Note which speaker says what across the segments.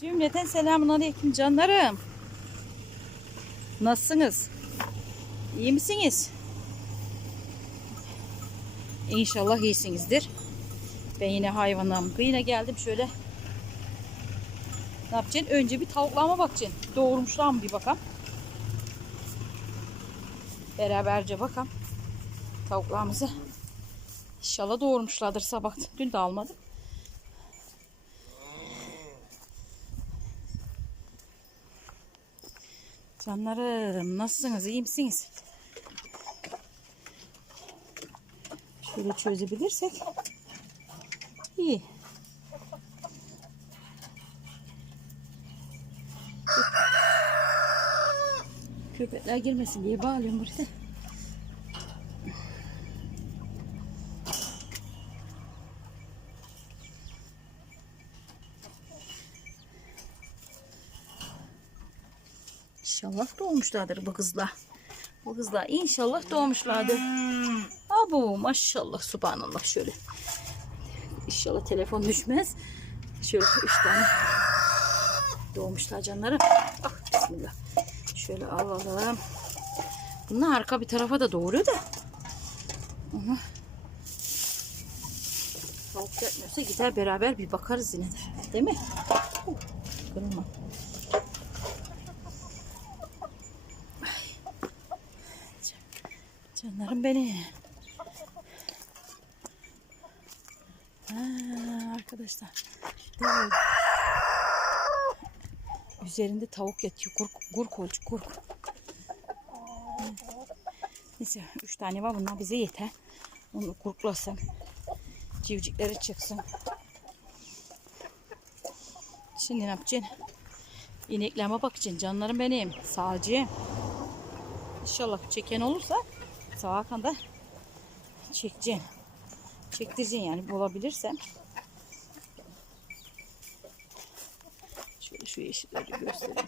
Speaker 1: Cümleten selamun aleyküm canlarım. Nasılsınız? İyi misiniz? İnşallah iyisinizdir. Ben yine hayvanlarım kıyına geldim şöyle. Ne yapacaksın? Önce bir tavuklarıma bakacaksın. Doğurmuşlar mı bir bakalım. Beraberce bakalım. Tavuklarımızı. İnşallah doğurmuşlardır sabah. Dün de almadım. Canlarım nasılsınız? İyi misiniz? Şöyle çözebilirsek iyi. Köpekler girmesin diye bağlıyorum burada. İnşallah doğmuşlardır bu kızlar. Bu kızlar inşallah doğmuşlardır. Abu maşallah subhanallah şöyle. İnşallah telefon düşmez. Şöyle üç tane doğmuşlar canlarım. Ah bismillah. Şöyle alalım. Bunlar arka bir tarafa da doğuruyor da. Onu yapmıyorsa gider beraber bir bakarız yine de. Değil mi? Kırılma. Canlarım benim. Ha, arkadaşlar. Değil. Üzerinde tavuk yatıyor. Kurk, kurk olacak kurk. Neyse üç tane var bunlar bize yeter. Onu kurklasın. Civcikleri çıksın. Şimdi ne yapacaksın? İneklerime bakacaksın canlarım benim. Sağcı. İnşallah çeken olursa sağa kadar çekeceksin. Çektireceksin yani bulabilirsem. Şöyle şu yeşilleri göstereyim.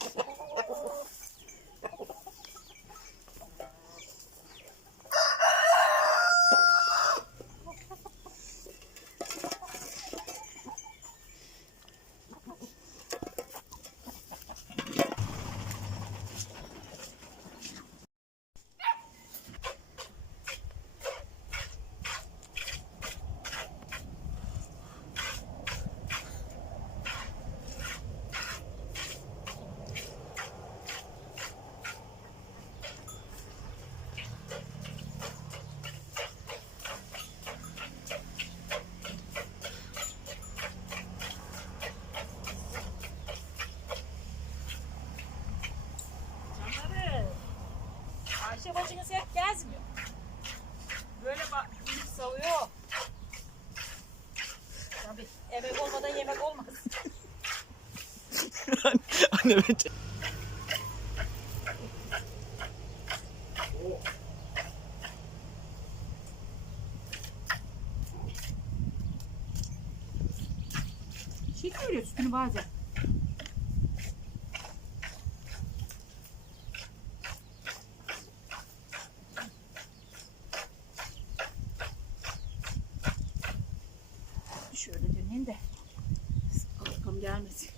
Speaker 1: Canlarım. Ayşe bacınız hep gezmiyor. Böyle bak iyilik savuyor. Tabii emek olmadan yemek olmaz.
Speaker 2: Anne ben
Speaker 1: Şey veriyor sütünü bazen. Şöyle döneyim de arkam gelmesin.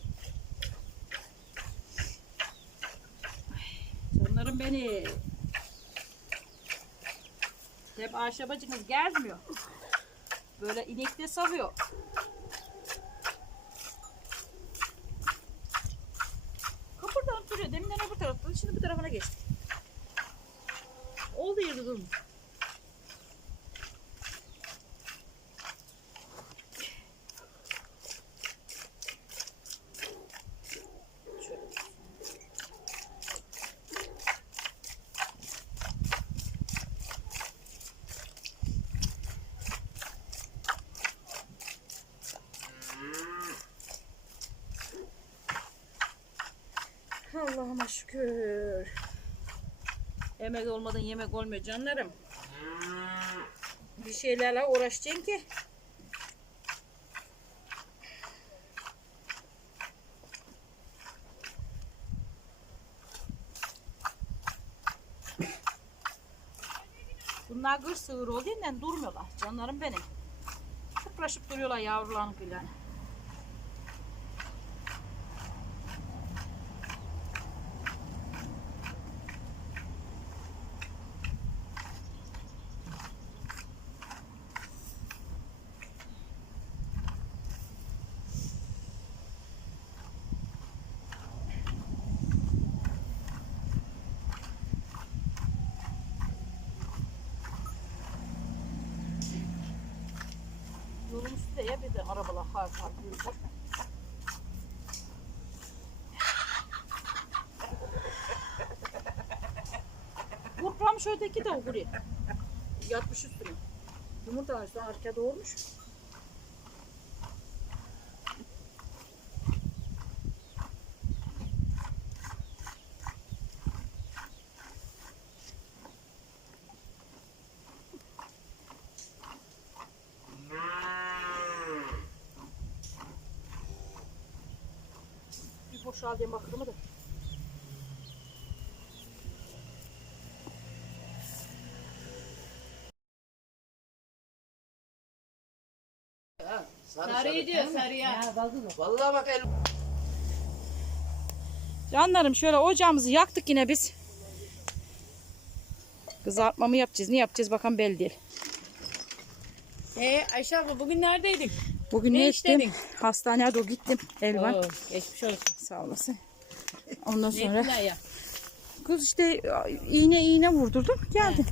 Speaker 1: Ay, Canlarım beni. Hep Ayşe bacınız gezmiyor. Böyle inekte savıyor. Allah'ıma şükür. Yemek olmadan yemek olmuyor canlarım. Bir şeylerle uğraşacaksın ki. Bunlar gır sığır olduğundan durmuyorlar. Canlarım benim. Kıpraşıp duruyorlar yavrularını filan. Har yürüyor. Kurtlamış öteki de o buraya. Yatmış üstüne. Yumurta üstüne arkaya doğurmuş. Diye bakırımı da.
Speaker 2: Sarıyı diyor sarıya.
Speaker 3: Vallahi bak el
Speaker 1: Canlarım şöyle ocağımızı yaktık yine biz. Kızartma mı yapacağız? Ne yapacağız bakalım belli değil.
Speaker 2: Ee Ayşe abla bugün neredeydin?
Speaker 1: Bugün
Speaker 2: Ne
Speaker 1: ne,
Speaker 2: işledin?
Speaker 1: ettim? Hastaneye doğru gittim. Elvan.
Speaker 2: Oo, geçmiş olsun.
Speaker 1: Sağ olasın. Ondan sonra kız işte iğne iğne vurdurdum. Geldim.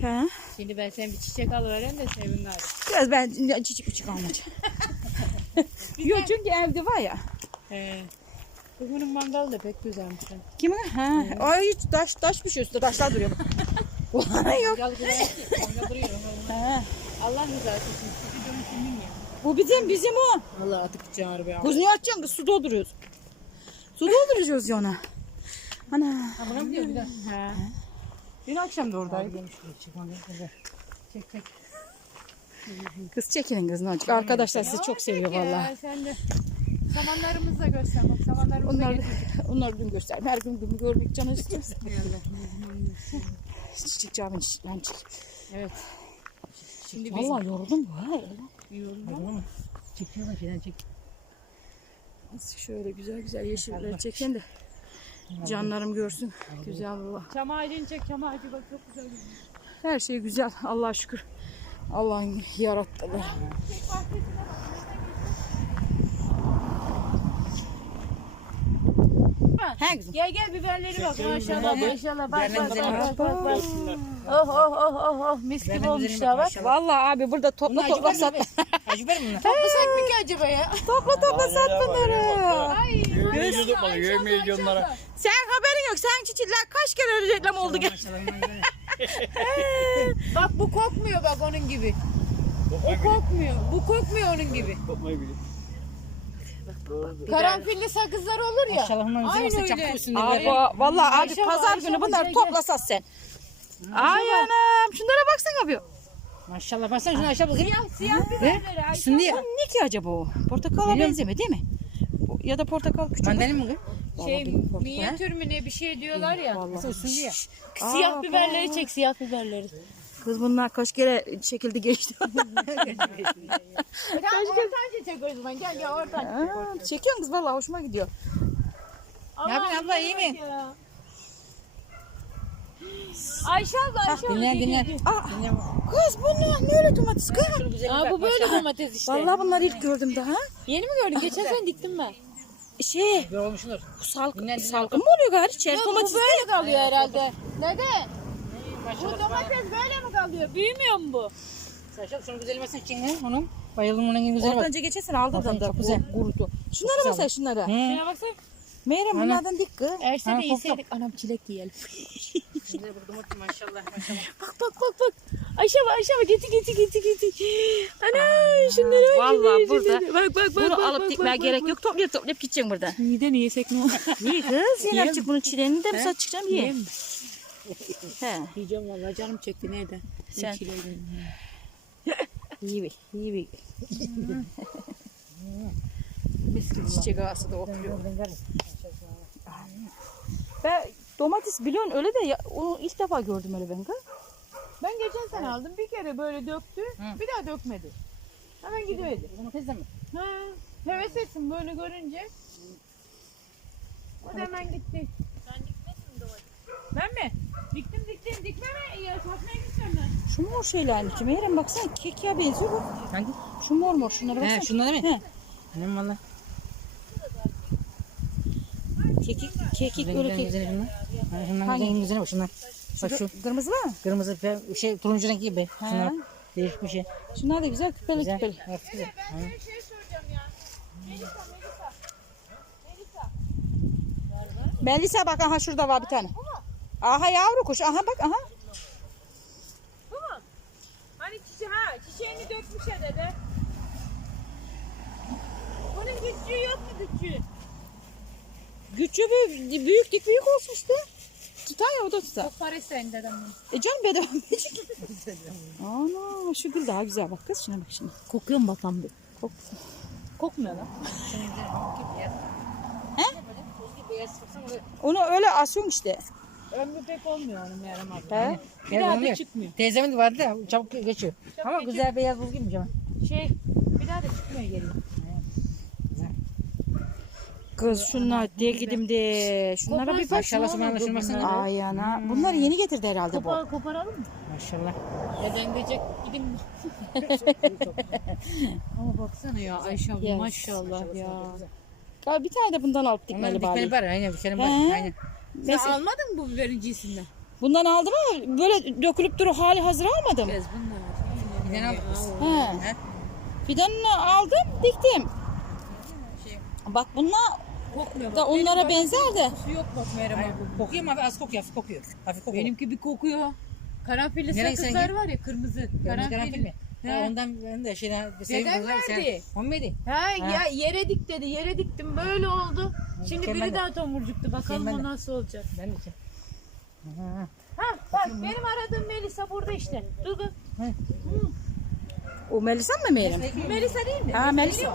Speaker 1: He.
Speaker 2: Şimdi ben sen bir çiçek alıvereyim de sevin gari.
Speaker 1: Biraz ben çiçek uçuk almayacağım. Yok çünkü evde var ya.
Speaker 2: Ee, bugünün mangalı da pek güzelmiş.
Speaker 1: Kimin? Ha. Ay hiç taş taş bir şey üstte taşlar duruyor. Vay yok.
Speaker 2: Mangal duruyor.
Speaker 1: He.
Speaker 2: Allah rızası için.
Speaker 1: Bu bizim bizim o.
Speaker 2: Allah atıp çağır be.
Speaker 1: Kız niye açacaksın kız su dolduruyoruz. Su dolduruyoruz ya ona. Ana.
Speaker 2: Ha buna mı diyor bir de? Ha.
Speaker 1: Dün akşam da oradaydı.
Speaker 2: Çek çek.
Speaker 1: Kız çekilin kız Nacık. Arkadaşlar sizi çok seviyor vallahi.
Speaker 2: Ya sen de. Samanlarımızı da göster. Bak samanlarımızı
Speaker 1: Onlar,
Speaker 2: getir.
Speaker 1: onlar dün gösterdim. Her gün günü görmek canı istiyor. Çiçek caminin çiçeklerini çek.
Speaker 2: Evet. Şimdi biz
Speaker 1: Vallahi yoruldum. Vay.
Speaker 2: Çekiyorlar şeyden çek.
Speaker 1: Şöyle güzel güzel yeşiller çekin de canlarım görsün. Güzel valla.
Speaker 2: Çam ağacını çek çam ağacı bak çok güzel.
Speaker 1: Her şey güzel. Allah'a şükür. Allah'ın yarattığı. He kızım.
Speaker 2: Gel gel biberleri bak maşallah maşallah bak bak bak bak bak.
Speaker 3: bak.
Speaker 2: Oh oh oh oh oh mis gibi olmuşlar bak.
Speaker 1: Vallahi abi burada topla topla sat.
Speaker 3: Acı ver mi?
Speaker 2: Toplasak mı ki acaba ya?
Speaker 1: topla topla sat bunları.
Speaker 2: Ay
Speaker 3: yemeği onlara.
Speaker 1: Sen haberin yok. Sen çiçekler kaç kere reklam oldu
Speaker 2: bak bu kokmuyor bak onun gibi. O kokmuyor. Bu kokmuyor onun gibi.
Speaker 3: Kokmayı biliyor.
Speaker 2: Karanfilli sakızlar olur ya. Aynı öyle.
Speaker 1: Abi vallahi abi
Speaker 2: Ayşe,
Speaker 1: pazar
Speaker 2: Ayşe,
Speaker 1: günü bunları
Speaker 2: Ayşe.
Speaker 1: topla sat sen. Ay anam şunlara baksana abi.
Speaker 4: Maşallah baksana şuna aşağı bakayım.
Speaker 2: Siyah siyah biberleri Ayşe.
Speaker 4: Şimdi ya.
Speaker 1: Bu ne ki acaba o? Portakala benzeme değil mi? Ya da portakal küçük.
Speaker 4: Mandalina mı?
Speaker 2: Şey minyatür mü ne bir şey diyorlar ya.
Speaker 1: Vallahi.
Speaker 2: Siyah
Speaker 1: Aa,
Speaker 2: biberleri çek siyah biberleri.
Speaker 1: Kız bunlar kaç kere çekildi geçti.
Speaker 2: Tamam oradan çek o zaman gel ya oradan.
Speaker 1: Aa, çekiyorsun kız vallahi hoşuma gidiyor.
Speaker 2: Ne
Speaker 4: yapıyorsun abla, iyi mi?
Speaker 2: Ayşe abla Ayşe abla.
Speaker 4: Dinle
Speaker 2: gel,
Speaker 4: dinle.
Speaker 2: gel,
Speaker 1: Aa, kız bunlar ne öyle domates kız?
Speaker 2: gel. Aa, bu böyle domates işte.
Speaker 1: Vallahi bunları ilk gördüm daha.
Speaker 2: Yeni mi gördün? Geçen sene diktim ben.
Speaker 1: Şey,
Speaker 4: Böyle olmuşlar.
Speaker 1: bu salkım,
Speaker 4: Dinle, dinle
Speaker 1: salkım mı oluyor gari? Çer
Speaker 2: Yok, bu
Speaker 1: domates.
Speaker 2: böyle kalıyor herhalde. Neden? Bu domates böyle mi kalıyor? Büyümüyor mu bu?
Speaker 4: Saçak şunu güzel versen içine onun. Bayıldım onun gibi güzel
Speaker 1: Oradan
Speaker 4: bak.
Speaker 1: önce geçersen
Speaker 4: Aferin,
Speaker 1: da
Speaker 4: çok güzel.
Speaker 1: kurudu. Şunlara baksana şunlara.
Speaker 4: Hı.
Speaker 2: Şuna baksana.
Speaker 1: Meyrem bunlardan dik kız.
Speaker 2: Erse de yeseydik anam çilek yiyelim.
Speaker 4: Şimdi bu domates maşallah maşallah.
Speaker 2: Bak bak bak bak. Ayşe bak Ayşe bak getir getir getir getir. Ana şunlara bak.
Speaker 1: Vallahi
Speaker 2: şunlara,
Speaker 1: burada
Speaker 2: şunlara. Bak bak bak.
Speaker 1: Bunu
Speaker 2: bak,
Speaker 1: alıp
Speaker 2: bak,
Speaker 1: dikmeye
Speaker 2: bak,
Speaker 1: gerek
Speaker 2: bak.
Speaker 1: yok. Toplayıp toplayıp gideceksin buradan.
Speaker 2: İyi de yesek ne olur?
Speaker 1: İyi kız. Yine yapacak bunun çileğini de mi satacağım ye.
Speaker 2: Yiyeyim?
Speaker 1: He.
Speaker 2: Yiyeceğim vallahi canım çekti neydi?
Speaker 1: Sen-. İyi bil. iyi bil. Mis gibi çiçek ağası da okuyor. Ben domates biliyorsun öyle de ya, onu ilk defa gördüm öyle ben.
Speaker 2: Ben geçen sene aldım bir kere böyle döktü. Bir daha dökmedi. Hemen gidiyordu.
Speaker 4: Domates de mi?
Speaker 2: Ha, heves etsin böyle görünce. O da hemen gitti. Sen dikmedin mi domates? Ben mi? Diktim diktim dikmeme ya satmaya gideceğim ben.
Speaker 1: Şu mor şeyler ki Meyrem baksana kekiğe benziyor bu.
Speaker 4: Hangi?
Speaker 1: Şu mor mor şunlara baksana.
Speaker 4: He şunlar değil mi?
Speaker 1: He.
Speaker 4: Benim valla.
Speaker 1: Kekik, kekik
Speaker 4: Rengi
Speaker 1: böyle kekik.
Speaker 4: güzel şunlar. Ha, Şunlar
Speaker 1: Hangi?
Speaker 4: rengi güzel bak şunlar. Bak şu
Speaker 1: Kırmızı mı?
Speaker 4: kırmızı pe- şey turuncu renk gibi. Şunlar. Değişik bir şey.
Speaker 1: Şunlar da güzel küpeli
Speaker 4: Güzel.
Speaker 1: küpeli.
Speaker 4: Evet, güzel.
Speaker 2: Ben bir şey soracağım ya. Melisa, Melisa. Melisa.
Speaker 1: Melisa bak aha şurada var bir tane. Aha yavru kuş. Aha bak aha.
Speaker 2: Bu mu? Hani çiçeği, ha çiçeğini dökmüş ya dede. Bunun küçüğü yok mu küçüğü?
Speaker 1: Küçüğü büyük, büyük dik büyük olsun işte. Tutar ya o da tutar.
Speaker 2: Çok para isteyin dedem.
Speaker 1: E canım bedava küçük. Ana şu gül daha güzel bak kız şuna bak şimdi. Kokuyor mu bakalım bir? Kok. Kokmuyor lan. He? Onu öyle asıyorsun işte.
Speaker 2: Ömrü pek olmuyor onun abla.
Speaker 1: He?
Speaker 2: Bir daha da çıkmıyor.
Speaker 4: Teyzemin de vardı da çabuk geçiyor. Ama
Speaker 2: geçiyor.
Speaker 4: güzel beyaz buz gibiymiş ama.
Speaker 2: Şey, bir daha da çıkmıyor geri.
Speaker 1: Kız şunlar diye gidim de. Şunlara bir bak.
Speaker 4: Maşallah subhanallah
Speaker 1: Ay ana. Bunları yeni getirdi herhalde bu.
Speaker 2: Kopar, koparalım mı?
Speaker 4: Maşallah.
Speaker 2: Deden diyecek gidin mi? Ama baksana ya Ayşe abla
Speaker 1: Yes.
Speaker 2: maşallah ya.
Speaker 1: Ya bir tane de bundan alıp
Speaker 4: Onların
Speaker 1: dikmeli bari.
Speaker 4: var aynen bir senin var.
Speaker 1: He.
Speaker 4: Aynen.
Speaker 2: Sen
Speaker 1: Mesela-
Speaker 2: almadın mı bu biberin cinsinden?
Speaker 1: Bundan aldım ama böyle dökülüp duru hali hazır almadım.
Speaker 2: Kız bunlar.
Speaker 4: Giden biz.
Speaker 1: He.
Speaker 4: He.
Speaker 1: Fidanını aldım diktim. Bak bunlar
Speaker 2: Kokmuyor
Speaker 1: da onlara benzer de.
Speaker 2: Su yok bak Meryem abla.
Speaker 4: Kokuyor ama az kokuyor, hafif kokuyor. Hafif kokuyor.
Speaker 2: Benimki bir kokuyor. Karanfilli
Speaker 4: Nereye
Speaker 2: sakızlar var ya kırmızı.
Speaker 4: Kırmızı karanfil
Speaker 2: Karanfil.
Speaker 4: mi?
Speaker 2: He.
Speaker 4: Ha, ondan ben de şeyden
Speaker 2: Neden verdi?
Speaker 4: O muydu?
Speaker 2: Ha, ya yere dik dedi. Yere diktim böyle oldu. Şimdi
Speaker 4: mükemmel
Speaker 2: biri
Speaker 4: de.
Speaker 2: daha tomurcuktu. Bakalım
Speaker 4: Mükemmel
Speaker 2: o
Speaker 4: de.
Speaker 2: nasıl olacak.
Speaker 4: Ben de için. Ha.
Speaker 2: Ha bak benim aradığım Melisa burada işte. Dur kız.
Speaker 1: O Melisa mı Meryem?
Speaker 2: Melisa değil mi?
Speaker 1: Ha Melisa.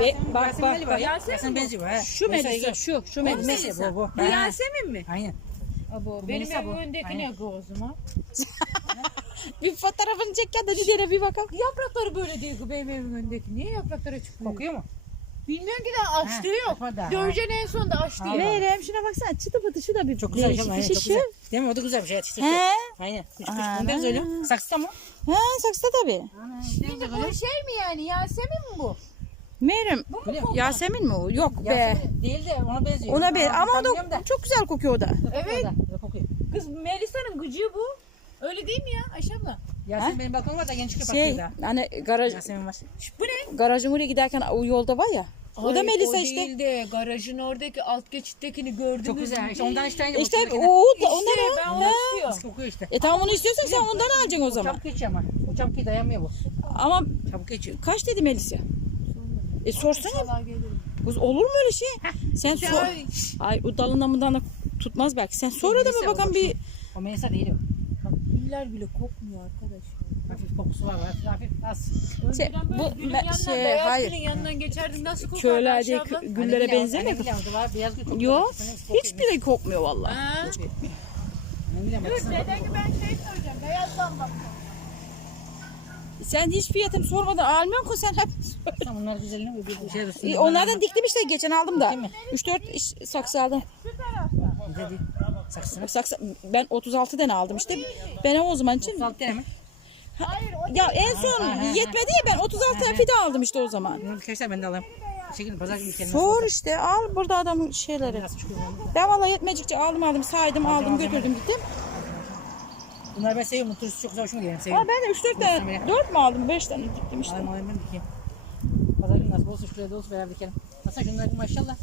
Speaker 1: Be, bak bak bak.
Speaker 2: Yasemin
Speaker 4: Yasemin
Speaker 2: mi?
Speaker 4: benziyor. He.
Speaker 1: Şu Melisa şu şu Melisa.
Speaker 2: Melisa.
Speaker 4: Bu, bu.
Speaker 2: Bu
Speaker 4: Ha.
Speaker 2: Yasemin mi?
Speaker 4: Aynen.
Speaker 2: Abo, benim
Speaker 4: Melisa bu.
Speaker 2: evimin öndeki ne o zaman?
Speaker 1: Bir fotoğrafını çek ya da bir bir bakalım.
Speaker 2: Yaprakları böyle değil ki benim evimin öndeki. Niye yaprakları çıkmıyor?
Speaker 4: Kokuyor mu?
Speaker 2: Bilmiyorum ki de açtığı
Speaker 4: Ha,
Speaker 2: yok.
Speaker 4: açmadı ha.
Speaker 2: Göreceksin en sonunda açtığı
Speaker 4: Ha.
Speaker 2: yok.
Speaker 1: Meryem şuna baksana çıtı pıtı şu da bir
Speaker 4: Çok güzel.
Speaker 1: değişik
Speaker 4: Aynen,
Speaker 1: bir şey.
Speaker 4: çok güzel. Değil mi? O da güzel bir şey. Yetiştirdi.
Speaker 1: He.
Speaker 4: Aynen. Küçük
Speaker 1: Ana.
Speaker 4: küçük. Onu da güzel öyle. Saksı mı?
Speaker 1: Ha saksı tabii.
Speaker 2: Şimdi bu şey mi yani? Yasemin mi bu?
Speaker 1: Meryem
Speaker 2: Bu mu
Speaker 4: Biliyorum.
Speaker 2: koku?
Speaker 1: Yasemin mi o? Yok be.
Speaker 4: Yasemin değil de ona benziyor.
Speaker 1: Ona be ama o
Speaker 4: tanıyorum
Speaker 1: da çok güzel kokuyor o da.
Speaker 2: Evet.
Speaker 4: O da kokuyor.
Speaker 2: Kız Melisa'nın gıcığı bu. Öyle değil mi ya Ayşe abla?
Speaker 4: Yasemin benim balkonum var da yeni çıkıyor
Speaker 1: Şey
Speaker 4: daha.
Speaker 1: hani garaj
Speaker 4: Yasemin var.
Speaker 2: Bu ne?
Speaker 1: garajın oraya giderken o yolda var ya. O da
Speaker 2: Ay,
Speaker 1: Melisa
Speaker 2: o
Speaker 1: işte.
Speaker 2: değil de garajın oradaki alt geçittekini gördünüz
Speaker 4: Çok güzel. İşte ondan işte aynı.
Speaker 1: İşte o
Speaker 2: İşte
Speaker 1: da ondan
Speaker 2: ben
Speaker 1: o.
Speaker 2: onu
Speaker 1: Ha.
Speaker 2: istiyorum.
Speaker 4: Kokuyor işte.
Speaker 1: E tamam onu istiyorsan sen ondan alacaksın o zaman.
Speaker 4: Çabuk geçiyor ama. O çabuk geçiyor, dayanmıyor bu.
Speaker 1: Ama
Speaker 4: Çabuk geçiyor.
Speaker 1: kaç dedi Melisa? E sorsana.
Speaker 2: İnşallah gelirim.
Speaker 1: Kız olur mu öyle şey? Sen sor.
Speaker 2: Ay,
Speaker 1: Ay o dalından bundan da tutmaz belki. Sen sonra da mı
Speaker 4: Melisa
Speaker 1: bakalım
Speaker 4: o,
Speaker 1: bir
Speaker 4: O Melisa değil o.
Speaker 2: Güller bile kokmuyor arkadaş.
Speaker 4: Hafif kokusu var. Hafif, hafif az.
Speaker 1: Şey, bu me- şey,
Speaker 2: beyaz
Speaker 1: hayır.
Speaker 2: gülün yanından geçerdin nasıl kokardı
Speaker 1: köylerde
Speaker 2: abla?
Speaker 1: kö- güllere benzemiyor.
Speaker 4: Var. Beyaz gül çok
Speaker 1: Yok.
Speaker 4: Kokuyor.
Speaker 1: Hiçbiri kokmuyor vallahi.
Speaker 2: Ha? Dur
Speaker 4: baksana.
Speaker 2: ki ben şey soracağım. Beyazdan bak.
Speaker 1: Sen hiç fiyatını sormadan almıyorsun ki sen hep.
Speaker 4: Baksana Bunlar güzelini bir bir şey.
Speaker 1: E, Onlardan diktim işte geçen aldım da.
Speaker 4: Değil mi?
Speaker 1: 3-4 iş saksı aldım.
Speaker 4: Güzel değil. Saksını.
Speaker 1: Saksı, ben 36 tane aldım işte. Ben o zaman için
Speaker 4: Salt tane mi?
Speaker 1: ya en son yetmedi ya ben 36 tane fide aldım işte o zaman.
Speaker 4: Arkadaşlar ben de alayım. Çekin pazar günü kendine.
Speaker 1: Sor işte al burada adamın şeyleri. Ben valla yetmedikçe aldım aldım saydım aldım götürdüm gittim.
Speaker 4: Bunlar ben seviyorum. Turist çok güzel hoşuma gidiyor. Seviyorum.
Speaker 1: ben de 3-4 tane 4 mü aldım 5 tane diktim işte.
Speaker 4: Alayım alayım ben dikeyim. Pazar günü nasıl olsa şuraya da olsa beraber dikelim. Aslında şunlar maşallah.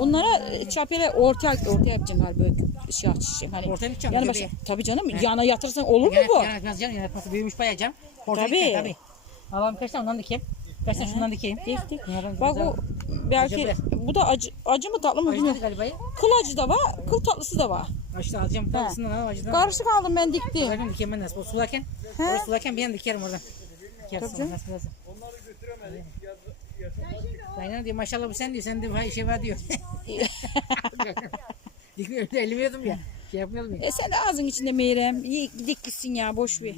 Speaker 1: Onlara e, çapele ortaya ortaya yapacaksın galiba şey açacaksın hani.
Speaker 4: Ortaya mı yapacağım,
Speaker 1: Yani
Speaker 4: göbeğe?
Speaker 1: başa, tabii canım yana yatırsan olur mu bu?
Speaker 4: yanetmez canım. Yanetmesi büyümüş bayağı cam. Ortaya
Speaker 1: Tabii.
Speaker 4: dikeceğim, tabii. Alalım kaç tane ondan dikeyim. Kaç tane şundan dikeyim.
Speaker 1: Dik dik. Bak o belki bu da acı acı mı tatlı mı bilmiyorum.
Speaker 4: galiba.
Speaker 1: Kıl acı da var, kıl tatlısı da var.
Speaker 4: Açtı alacağım. Tatlısından alalım acıdan.
Speaker 1: Karışık aldım ben diktim.
Speaker 4: günü dikeyim ben nasıl. O sularken.
Speaker 1: He.
Speaker 4: Orası sularken yan dikerim oradan. Dikersin
Speaker 1: Tabii canım.
Speaker 4: nasıl lazım. Aynen diyor maşallah bu sen diyor. Sen de vay var diyor. Yiyordum ya. Şey yapmıyordum ya.
Speaker 1: E sen de ağzın içinde Meyrem. İyi dik gitsin ya boş ver.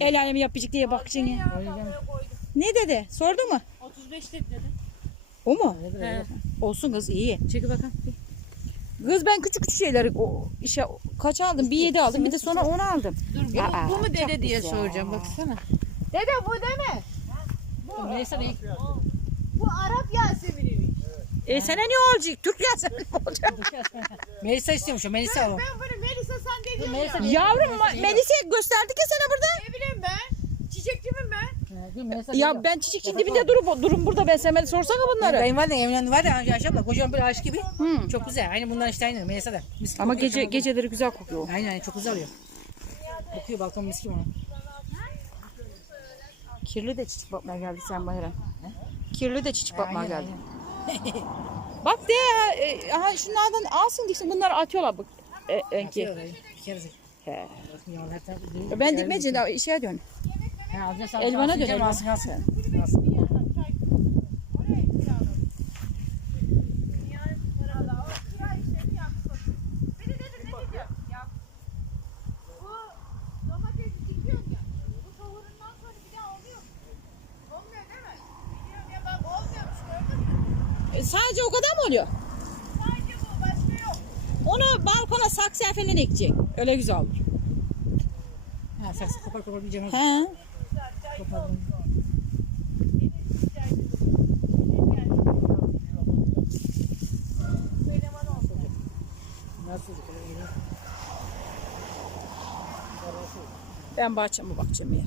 Speaker 1: El alemi yapacak diye bakacaksın ya. Ne dedi? Sordu mu?
Speaker 2: 35 dedi dedi.
Speaker 1: O mu?
Speaker 2: He.
Speaker 1: Olsun kız iyi.
Speaker 2: Çekil bakalım.
Speaker 1: Kız ben küçük küçük şeyleri o işe kaç aldım? Bir yedi aldım bir de sonra onu aldım.
Speaker 2: Dur bu,
Speaker 1: Aa,
Speaker 2: bu mu dede diye soracağım baksana. Dede bu deme.
Speaker 4: Neyse değil.
Speaker 2: Bu Arap Yasemin'iymiş.
Speaker 1: E sana ne olacak? Türk Yasemin mi olacak?
Speaker 4: Melisa istiyormuş o. Melisa o.
Speaker 2: Ben bunu Melisa sen dedin
Speaker 4: Melisa
Speaker 2: ya.
Speaker 4: değil.
Speaker 1: Yavrum Ma- Melisa'yı gösterdik ya sana burada.
Speaker 2: Ne bileyim ben. mi ben?
Speaker 1: Ya ben çiçekçinin dibinde durup durum burada ben beni sorsana bunları.
Speaker 4: Kayınvalide evlendi var ya Ayşe abla kocaman bir ağaç gibi.
Speaker 1: Hı.
Speaker 4: Çok güzel. Aynı bunlar işte aynı. Melisa da. Mis gibi
Speaker 1: Ama
Speaker 4: kokuyor
Speaker 1: gece
Speaker 4: şu an.
Speaker 1: geceleri güzel kokuyor.
Speaker 4: Aynen aynen çok güzel oluyor. Kokuyor balkon mis gibi.
Speaker 1: Kirli de çiçek bakmaya geldi sen Bayram. Kirli de çiçek bakmaya
Speaker 4: Aynen,
Speaker 1: geldi. Bak de e, ha şunlardan alsın diksin bunları atıyorlar bak. E, enki. He. Ben dikmeyeceğim
Speaker 4: alacağız, alacağız,
Speaker 1: Elvana
Speaker 4: alsın
Speaker 1: dön.
Speaker 4: canım,
Speaker 1: elvana.
Speaker 4: alsın, alsın.
Speaker 1: Sen.
Speaker 4: Alsın.
Speaker 2: Bir de dedim ne diyeceğim? Ya bu domatesi dikiyorsun ya. Bu kavurundan sonra bir daha oluyor mu? Olmuyor değil mi? Biliyorum ya bak olmuyormuş gördün mü?
Speaker 1: E, Sadece o kadar mı oluyor?
Speaker 2: Sadece bu başka yok.
Speaker 1: Onu balkona saksıya falan ekecek. Öyle güzel olur.
Speaker 4: Ha, saksı kopar kopar bir olacak? Öyle geliyor.
Speaker 1: Ben bahçeme bakacağım ya.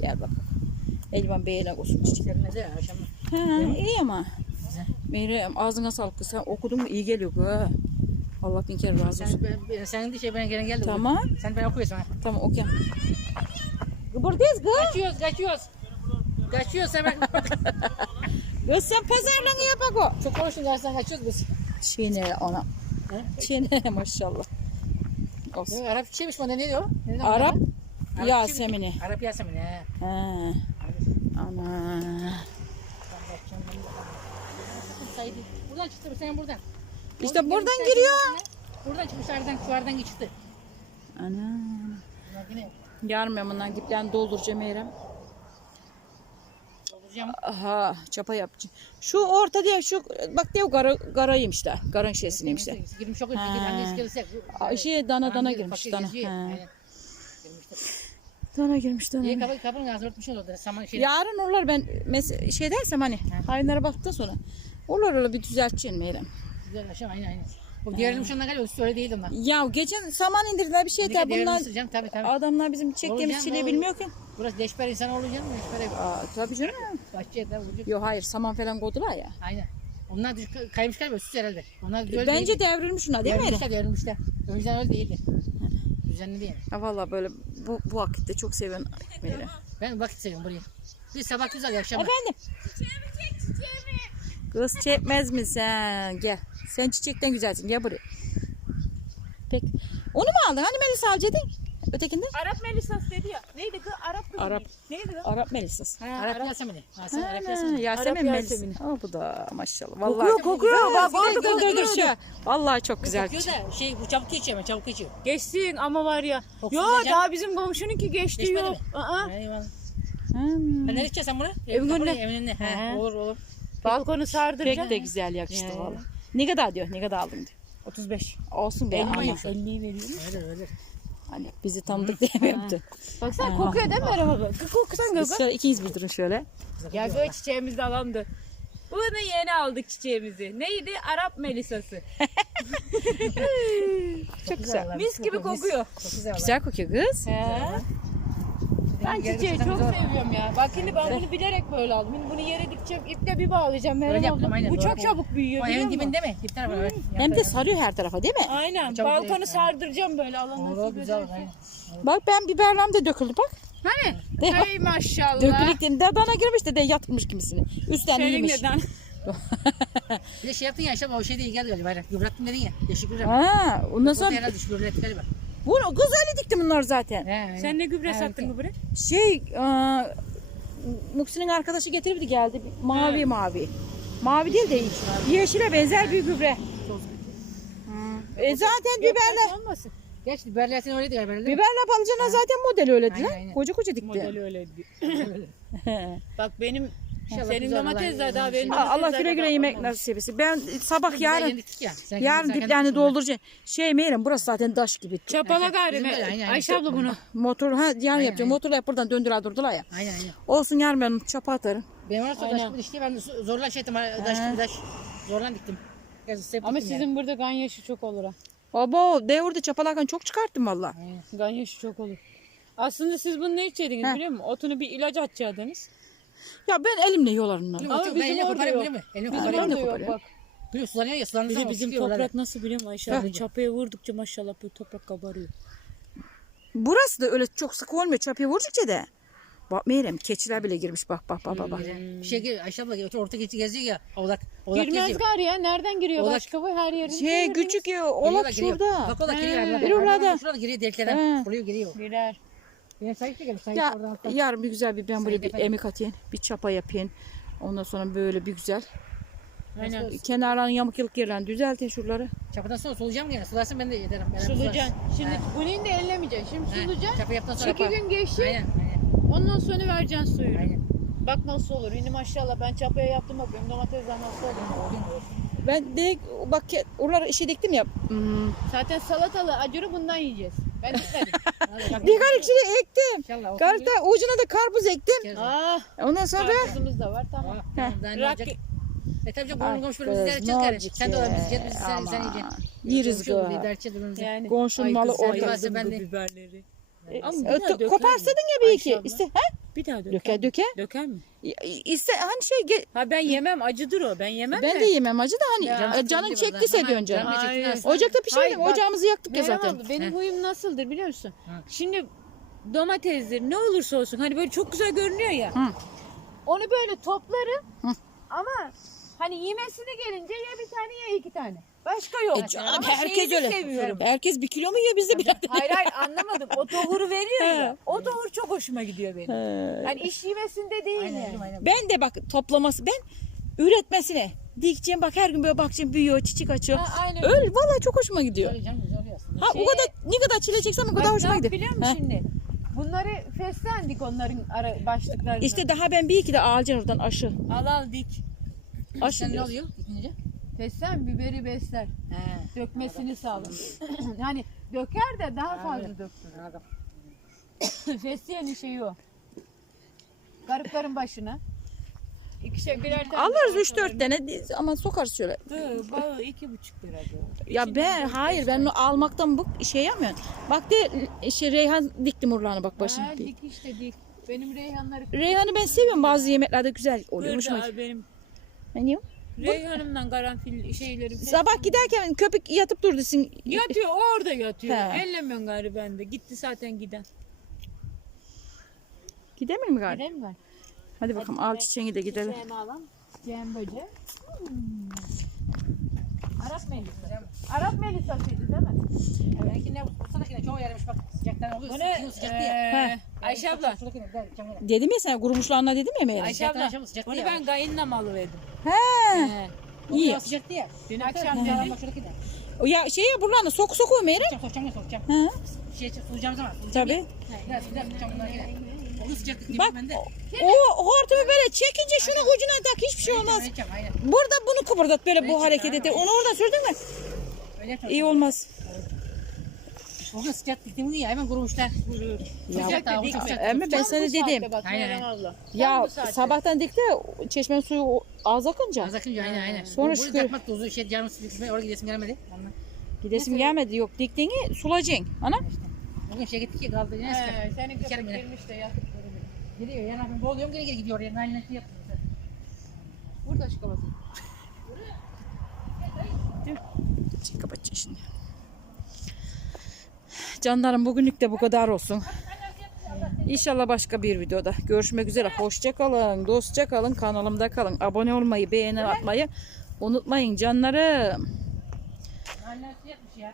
Speaker 1: Gel bak. Elvan beğene olsun çiçek.
Speaker 4: Çiçeklerine de akşam
Speaker 1: Ha, iyi ama. Meryem ağzına sağlık kız. Sen okudun mu iyi geliyor bu ha. Allah bin kere razı olsun.
Speaker 4: sen, ben, senin de şey bana gelen geldi.
Speaker 1: Tamam.
Speaker 4: Sen ben okuyorsun ha.
Speaker 1: Tamam okey. Buradayız kız.
Speaker 4: Kaçıyoruz kaçıyoruz. Kaçıyoruz hemen.
Speaker 1: Kız sen pazarlığını yap bak o.
Speaker 4: Çok konuştun dersen kaçıyoruz biz.
Speaker 1: Çiğne ona. Çiğne maşallah. Olsun.
Speaker 4: Ne, Arap çiçeğiymiş bu ne diyor? Ne diyor
Speaker 1: Arap
Speaker 4: Arap
Speaker 1: Yasemin'i.
Speaker 4: Arap Yasemin'i he.
Speaker 1: He.
Speaker 4: Saydı. Buradan çıktı bu sen buradan.
Speaker 1: İşte
Speaker 4: Oradan
Speaker 1: buradan giriyor.
Speaker 4: içine. Buradan çıkmışlardan şuvardan çıktı.
Speaker 1: Ana.
Speaker 4: Bunlar yine
Speaker 1: Yarın ben bundan diplerini dolduracağım Meyrem.
Speaker 4: dolduracağım.
Speaker 1: Aha çapa yapacağım. Şu orta diye şu bak diye gara, garaymış da. Garın şeysineymiş de.
Speaker 4: Girmiş çok
Speaker 1: Ha.
Speaker 4: gelirse.
Speaker 1: Aa, şey, dana dana girmiş, dana. Dana girmiş dana.
Speaker 4: İyi kapı kapının ağzı örtmüş oldu. Saman şey.
Speaker 1: Yarın olur ben mes- şey dersem hani hayvanlara baktıktan sonra olur öyle bir düzelteceğim Meyrem.
Speaker 4: Güzel aşağı aynen aynen. O devrilmiş onlar galiba üstü öyle değildi onlar.
Speaker 1: Ya geçen saman indirdiler bir şey
Speaker 4: kadar
Speaker 1: bunlar
Speaker 4: tabii tabii.
Speaker 1: adamlar bizim çektiğimiz çileyi bilmiyor ki.
Speaker 4: Burası leşber insan olur canım leşber.
Speaker 1: Aa, tabii canım.
Speaker 4: Bahçeye de vuracak.
Speaker 1: Yok hayır saman falan koydular ya.
Speaker 4: Aynen. Onlar düş, kaymış galiba üstü herhalde. Onlar öyle
Speaker 1: Bence
Speaker 4: değildi.
Speaker 1: devrilmiş şuna değil mi?
Speaker 4: Devrilmişler devrilmişler. Önceden öyle değildi. Düzenli değil.
Speaker 1: Ha valla böyle bu, bu vakitte çok seviyorum Meyrem.
Speaker 4: Ben vakit seviyorum burayı. Bir sabah güzel akşam.
Speaker 1: Efendim? Kız çekmez mi sen? Gel. Sen çiçekten güzelsin. Gel buraya. Peki. Onu mu aldın? Hani Melisa alacaktın? Ötekinde?
Speaker 2: Arap Melisas dedi ya. Neydi kız? Arap kız.
Speaker 1: Arap.
Speaker 2: Neydi kız?
Speaker 1: Arap Melisa'sı.
Speaker 2: Ha,
Speaker 4: Arap
Speaker 2: Arap.
Speaker 4: Yasemin'i. Ha, sen Arap Yasemin'i.
Speaker 1: Yasemin
Speaker 2: Arap
Speaker 1: Melis.
Speaker 2: Yasemin'i.
Speaker 1: Aa, bu da maşallah. Vallahi
Speaker 2: Kokuyor kokuyor. Bak
Speaker 1: dur,
Speaker 2: kokuyor.
Speaker 1: şu. Vallahi çok güzel.
Speaker 4: Kokuyor da şey bu çabuk geçiyor çabuk geçiyor.
Speaker 2: Geçsin ama var ya.
Speaker 4: Kokusu
Speaker 2: Yo
Speaker 4: diyeceğim.
Speaker 2: daha bizim komşununki geçti
Speaker 4: Geçmedi
Speaker 2: yok.
Speaker 4: mi?
Speaker 2: Aa.
Speaker 4: Eyvallah.
Speaker 1: Hmm.
Speaker 4: Ha, nereye gideceksin sen bunu?
Speaker 2: Evin önüne.
Speaker 4: Evin önüne. Olur olur.
Speaker 2: Balkonu sardıracağım.
Speaker 1: Pek de güzel yakıştı
Speaker 4: He.
Speaker 1: valla. Ne kadar diyor? Ne kadar aldın diyor.
Speaker 2: 35.
Speaker 1: Olsun be.
Speaker 4: Elli
Speaker 1: ama.
Speaker 4: mi?
Speaker 2: 50'yi veriyorum.
Speaker 4: Öyle öyle.
Speaker 1: Hani bizi tanıdık diye mi yaptı?
Speaker 2: Baksana
Speaker 1: Ha.
Speaker 2: kokuyor değil mi? Kız kokusan kız.
Speaker 1: şöyle ikiniz bir durun şöyle.
Speaker 2: Ya böyle çiçeğimiz de alandı. Bunu yeni aldık çiçeğimizi. Neydi? Arap melisası.
Speaker 1: Çok güzel.
Speaker 2: Mis gibi kokuyor.
Speaker 4: Çok güzel.
Speaker 1: Güzel kokuyor kız.
Speaker 2: He. Ben çiçeği çok seviyorum ya. Bak şimdi ben bunu bilerek böyle aldım. Şimdi bunu yere dikeceğim. iple bir bağlayacağım
Speaker 4: Öyle
Speaker 2: Meryem
Speaker 4: yaptım,
Speaker 2: abla.
Speaker 4: aynen,
Speaker 2: Bu
Speaker 4: doğru.
Speaker 2: çok çabuk büyüyor
Speaker 4: O
Speaker 2: biliyor
Speaker 4: evin
Speaker 2: musun?
Speaker 4: dibinde mi? Dipler var. öyle.
Speaker 1: Hem de sarıyor her tarafa değil mi?
Speaker 2: Aynen.
Speaker 4: Çabuk
Speaker 2: Balkonu
Speaker 4: büyüyor.
Speaker 2: sardıracağım böyle Allah
Speaker 4: Olur
Speaker 2: nasip
Speaker 4: güzel. aynen.
Speaker 1: Bak ben biberlerim de döküldü bak.
Speaker 2: Hani?
Speaker 1: De-
Speaker 2: Hey maşallah.
Speaker 1: Dökülükten de dana girmiş de, de yatmış kimisini. Üstten iyiymiş.
Speaker 2: neden?
Speaker 4: Bir de şey yaptın ya işte o şey de iyi geldi galiba. Gübrettin dedin ya. Yeşil gübre.
Speaker 1: Ha, ondan
Speaker 4: O
Speaker 1: sonra
Speaker 4: da herhalde şu gübretti galiba.
Speaker 1: Bunu kız öyle dikti bunlar zaten.
Speaker 4: He, aynen.
Speaker 2: Sen ne gübre
Speaker 4: Ha,
Speaker 2: sattın gübre?
Speaker 1: Şey, aa, Muksi'nin arkadaşı getirdi geldi. Mavi mavi. Mavi değil de yeşile benzer bir gübre. E zaten biberle
Speaker 2: olmasın.
Speaker 4: Geç biberler sen öyle diyor. Biberler.
Speaker 1: biberle patlıcana zaten model öyle
Speaker 4: Aynen,
Speaker 1: diyor.
Speaker 4: aynen.
Speaker 1: Koca koca dikti.
Speaker 2: Modeli öyle. Bak benim
Speaker 4: İnşallah
Speaker 2: senin
Speaker 4: güzel
Speaker 2: domatesler
Speaker 4: Allah-
Speaker 2: daha benim
Speaker 1: Allah, Allah
Speaker 2: domatesler
Speaker 1: güle
Speaker 2: de
Speaker 1: güle yemek
Speaker 2: olmamış.
Speaker 1: nasip etsin. Ben sabah yarın
Speaker 4: de ya. Sen
Speaker 1: yarın
Speaker 4: sen
Speaker 1: diplerini
Speaker 4: kendin
Speaker 1: dolduracağım. Şey Meyrem burası zaten taş gibi.
Speaker 2: Çapala gari.
Speaker 4: Bizim.
Speaker 2: Ayşe abla bunu.
Speaker 1: Motor ha yarın yapacağım. Motorla hep buradan döndüler durdular ya.
Speaker 4: Aynen aynen.
Speaker 1: Olsun yarın ben çapa atarım.
Speaker 4: Benim orası taş
Speaker 2: Aynen.
Speaker 4: gibi işte ben zorla şey ettim. Taş taş. Zorla diktim.
Speaker 2: Ama sizin burada ganyaşı çok olur ha.
Speaker 1: Baba devirde çapalarken çok çıkarttım valla.
Speaker 2: Ganyaşı çok olur. Aslında siz bunu ne içerdiniz
Speaker 1: Heh.
Speaker 2: biliyor musun? Otunu bir ilaç atacaktınız.
Speaker 1: Ya ben elimle yolarım bunları.
Speaker 2: Ama bizim
Speaker 4: eline
Speaker 2: orada
Speaker 4: koparıyorum
Speaker 2: yok.
Speaker 4: biliyor musun? Eline
Speaker 1: Ha,
Speaker 4: koparıyorum.
Speaker 1: ben de koparıyorum.
Speaker 2: bak.
Speaker 4: Biliyor sulanıyor ya sulanıyor
Speaker 2: Bir de bizim toprak
Speaker 4: oradan.
Speaker 2: nasıl biliyor musun Ayşe abla? Çapaya vurdukça maşallah böyle toprak kabarıyor.
Speaker 1: Burası da öyle çok sık olmuyor çapıya vurdukça da. Bak Meyrem keçiler bile girmiş bak bak bak bak. bak.
Speaker 4: Bir şey geliyor Ayşe abla orta geçi geziyor ya oğlak. Oğlak
Speaker 2: Girmez
Speaker 4: geziyor.
Speaker 2: gar ya. Nereden giriyor
Speaker 4: Oğlak-
Speaker 2: başka bu her yerin?
Speaker 1: Şey küçük ya
Speaker 4: Giriyorlar,
Speaker 1: olak
Speaker 4: giriyor.
Speaker 1: şurada.
Speaker 4: Bak oğlak giriyor.
Speaker 2: He.
Speaker 4: Bak,
Speaker 1: Biri orada.
Speaker 4: Şurada giriyor
Speaker 1: He.
Speaker 4: deliklerden. Vuruyor giriyor.
Speaker 2: Birer.
Speaker 4: Sait
Speaker 1: Ya
Speaker 4: oradan
Speaker 1: yarın bir güzel bir ben buraya bir
Speaker 4: efendim.
Speaker 1: emek atayım. Bir çapa yapayım. Ondan sonra böyle bir güzel.
Speaker 2: Aynen.
Speaker 1: Kenarlarını yamuk yılık yerlerini düzeltin şuraları.
Speaker 4: Çapadan sonra sulayacağım gene. Sularsın ben de yeterim. Ben
Speaker 2: Sulayacaksın. Şimdi
Speaker 4: He.
Speaker 2: bunu da ellemeyeceksin. Şimdi
Speaker 4: He,
Speaker 2: sulayacaksın.
Speaker 4: Çapa yaptıktan sonra
Speaker 2: İki gün geçti.
Speaker 4: Aynen aynen.
Speaker 2: Ondan sonra vereceksin suyunu.
Speaker 4: Aynen.
Speaker 2: Bak nasıl olur. Yine maşallah ben çapaya yaptım bak benim domatesler nasıl olur.
Speaker 1: Ben direkt bak oralara işe diktim ya. Hmm.
Speaker 2: Zaten salatalı acırı bundan yiyeceğiz. Ben dikmedim.
Speaker 1: Bir karış şuraya ektim.
Speaker 4: İnşallah.
Speaker 1: ucuna da karpuz ektim.
Speaker 2: Ah,
Speaker 1: Ondan sonra
Speaker 2: karpuzumuz da var tamam.
Speaker 4: Aa, tamam, daha ne
Speaker 2: Rak-
Speaker 4: olacak? E tabii canım
Speaker 1: Ay
Speaker 4: komşu komşu birbirimizi
Speaker 1: kız,
Speaker 4: idare
Speaker 1: ne
Speaker 4: edeceğiz gari.
Speaker 1: olacak
Speaker 4: Sen de
Speaker 1: ya?
Speaker 4: olabilir, biz sen, sen yiyeceksin.
Speaker 1: Yeriz
Speaker 4: birbirimizi.
Speaker 2: Yani
Speaker 1: Komşunun malı orada.
Speaker 4: Ben
Speaker 2: biberleri.
Speaker 1: E,
Speaker 2: Ama
Speaker 1: e,
Speaker 2: daha döker
Speaker 1: koparsadın ya bir iki. İşte ha?
Speaker 2: Bir daha döker.
Speaker 1: Döke
Speaker 2: mi?
Speaker 1: döke.
Speaker 2: Döker mi?
Speaker 1: İste hani şey
Speaker 2: Ha ben yemem acıdır o. Ben yemem
Speaker 1: ben
Speaker 2: de.
Speaker 1: de yemem acı da hani
Speaker 2: Ya,
Speaker 1: canın
Speaker 4: kendi
Speaker 1: çektiyse
Speaker 2: Hayır.
Speaker 4: aslında.
Speaker 1: Ocakta pişirelim.
Speaker 2: Hayır, bak.
Speaker 1: Ocağımızı yaktık ya zaten.
Speaker 2: abla benim huyum nasıldır biliyor musun?
Speaker 4: Hı.
Speaker 2: Şimdi domatesdir ne olursa olsun hani böyle çok güzel görünüyor ya.
Speaker 1: Hı.
Speaker 2: Onu böyle toplarım
Speaker 1: Hı.
Speaker 2: ama hani yemesine gelince ya bir tane ya iki tane. Başka yok.
Speaker 1: E canım,
Speaker 2: Ama
Speaker 1: herkes öyle.
Speaker 2: seviyorum.
Speaker 1: Herkes bir kilo mu yiyor biz de bir
Speaker 2: hayır hayır anlamadım. O tohuru veriyor ya. O tohur çok hoşuma gidiyor benim. Hani iş yemesinde değil
Speaker 4: Aynen,
Speaker 2: yani.
Speaker 4: aynen.
Speaker 1: Ben de bak toplaması ben üretmesine dikeceğim bak her gün böyle bakacağım büyüyor çiçek açıyor.
Speaker 2: Ha, aynen.
Speaker 1: Öyle vallahi çok hoşuma gidiyor.
Speaker 4: Güzel canım, güzel oluyor aslında.
Speaker 1: Ha
Speaker 2: Şey-
Speaker 1: o kadar ne kadar çile çeksem o kadar hoşuma gidiyor.
Speaker 2: biliyor musun şimdi? Bunları feslendik onların ara başlıklarını.
Speaker 1: İşte daha ben bir iki de alacaksın oradan aşı.
Speaker 2: al al dik.
Speaker 1: Aşı
Speaker 4: Sen ne oluyor? İkinci?
Speaker 2: Feslen biberi besler.
Speaker 4: He.
Speaker 2: Dökmesini sağlar. yani döker de daha fazla döktürür.
Speaker 4: Anladım.
Speaker 2: Fesleğenin şeyi o. Gariplerin başına. İkişer birer tane.
Speaker 1: Alırız 3-4 tane ama sokarız şöyle.
Speaker 2: Dı, Bağı iki buçuk lira bu.
Speaker 1: Ya ben hayır ben onu almaktan bu şey yapmıyorum. Bak de şey Reyhan diktim urlarını bak başına.
Speaker 2: Ha, dik işte dik. Benim reyhanları
Speaker 1: Reyhan'ı ben seviyorum bazı yemeklerde güzel oluyor. Hoşuma gidiyor.
Speaker 2: benim
Speaker 1: Ben yiyorum.
Speaker 2: Reyhan'ımdan karanfil şeylerim.
Speaker 1: Sabah giderken köpek yatıp durdu sin.
Speaker 2: Yatıyor orada yatıyor.
Speaker 1: He.
Speaker 2: Ellemiyorsun gari bende. Gitti zaten giden.
Speaker 1: Gidelim mi galiba?
Speaker 2: Gidelim mi?
Speaker 1: Hadi bakalım al çiçeğini de gidelim.
Speaker 2: Sevme alalım. Cem böce. Hmm. Arap melisa. Arap melisasıydı değil mi?
Speaker 4: Benimkine buradakine çoğu yaramış bak sıcaktan oluyor.
Speaker 2: Bu ne?
Speaker 4: Sıcak diye.
Speaker 2: Ee, Ayşe abla.
Speaker 1: Dedim ya sana kurumuşlarına dedim ya Meyrem.
Speaker 2: Ayşe abla. Onu ben kayınla malı verdim.
Speaker 1: He.
Speaker 2: He.
Speaker 1: İyi.
Speaker 4: İyi. Sıcak diye.
Speaker 2: Dün akşam dedim.
Speaker 1: Ya şey ya buralarına sok sok o Meyrem.
Speaker 4: Sokacağım sokacağım sokacağım.
Speaker 1: He.
Speaker 4: Şey sulayacağım zaman.
Speaker 1: Tabii.
Speaker 4: Biraz biraz sokacağım
Speaker 1: Bak
Speaker 4: bende.
Speaker 1: o hortumu böyle çekince şunu ucuna tak hiçbir şey olmaz. Burada bunu kıpırdat böyle bu hareket et. Onu oradan sürdün mü? İyi olmaz.
Speaker 4: Bugün sıcak diktim ya hemen kurumuşlar. Sıcak
Speaker 2: mi?
Speaker 4: sıcak.
Speaker 1: Ama ben sana dedim.
Speaker 4: Aynen,
Speaker 1: Ya sabahtan dik de çeşmenin suyu az akınca.
Speaker 4: Az akınca aynen aynen.
Speaker 1: Sonra
Speaker 4: Bu-
Speaker 1: şükür-
Speaker 4: Bunu takmak tozu şey canım sıkıntı. Oraya gidesim gelmedi.
Speaker 1: Gidesim gelmedi yok diktiğini sulayacaksın. Ana.
Speaker 4: Bugün şey gittik ya kaldı.
Speaker 2: He, senin
Speaker 4: yine.
Speaker 2: girmiş de yatıp.
Speaker 4: Gidiyor yani ben boğuluyorum geri geri gidiyor. Yani aynı yapıyor.
Speaker 2: Burada şu kafası.
Speaker 1: Çek kapatacağım şimdi. Canlarım bugünlük de bu kadar olsun. İnşallah başka bir videoda görüşmek üzere. Hoşça kalın, dostça kalın, kanalımda kalın. Abone olmayı, beğeni atmayı unutmayın canlarım.
Speaker 4: Anne yapmış ya.